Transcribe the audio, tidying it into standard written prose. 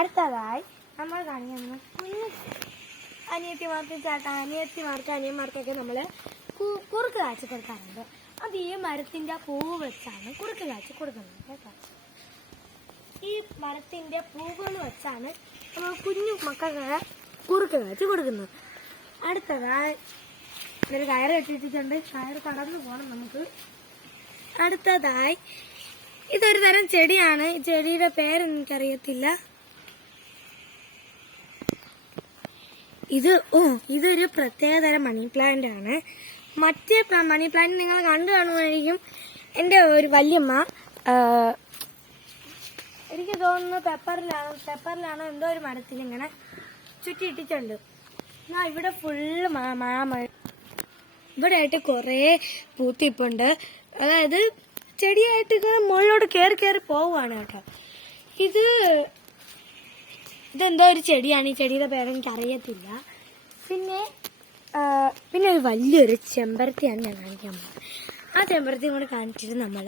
അടുത്തതായി നമ്മൾ കാണിക്കുന്ന കുഞ്ഞു അനിയത്തിമാർക്കൊക്കെ നമ്മൾ കുറുക്ക് കാച്ചി കൊടുക്കാറുണ്ട്. അത് ഈ മരത്തിൻ്റെ പൂവ് വെച്ചാണ് കുറുക്ക് കാച്ചി കൊടുക്കുന്നത് കേട്ടോ. ഈ മരത്തിൻ്റെ പൂവുകൾ വെച്ചാണ് നമ്മൾ കുഞ്ഞു മക്കൾക്ക് കുറുക്ക് കാച്ചി കൊടുക്കുന്നത്. അടുത്തതായി ഒരു കയറ് കെട്ടിയിട്ടുണ്ട്. കയറ് കടന്നു പോകണം നമുക്ക്. അടുത്തതായി ഇതൊരു തരം ചെടിയാണ്. ഈ ചെടിയുടെ പേരെനിക്കറിയത്തില്ല. ഇതൊരു പ്രത്യേകതരം മണി പ്ലാന്റ് ആണ്. മറ്റേ മണി പ്ലാന്റ് നിങ്ങൾ കണ്ടു കാണുമായിരിക്കും. എൻ്റെ ഒരു വല്യമ്മ എനിക്ക് തോന്നുന്നു പെപ്പറിലാണോ എന്തോ ഒരു മരത്തിൽ ഇങ്ങനെ ചുറ്റിയിട്ടിട്ടുണ്ട്. എന്നാൽ ഇവിടെ ഫുള്ള് ഇവിടെ ആയിട്ട് കുറേ പൂത്തിപ്പുണ്ട്. അതായത് ചെടിയായിട്ട് ഇങ്ങനെ മുകളിലോട്ട് കയറി പോവുകയാണ് കേട്ടോ. ഇതെന്തോ ഒരു ചെടിയാണ്. ഈ ചെടിയുടെ പേരെനിക്ക് അറിയത്തില്ല. പിന്നെ ഒരു വലിയൊരു ചെമ്പരത്തിയാണ് ഞാൻ കാണിക്കാൻ പോകുന്നത്. ആ ചെമ്പരത്തി കൂടെ കാണിച്ചിട്ട് നമ്മൾ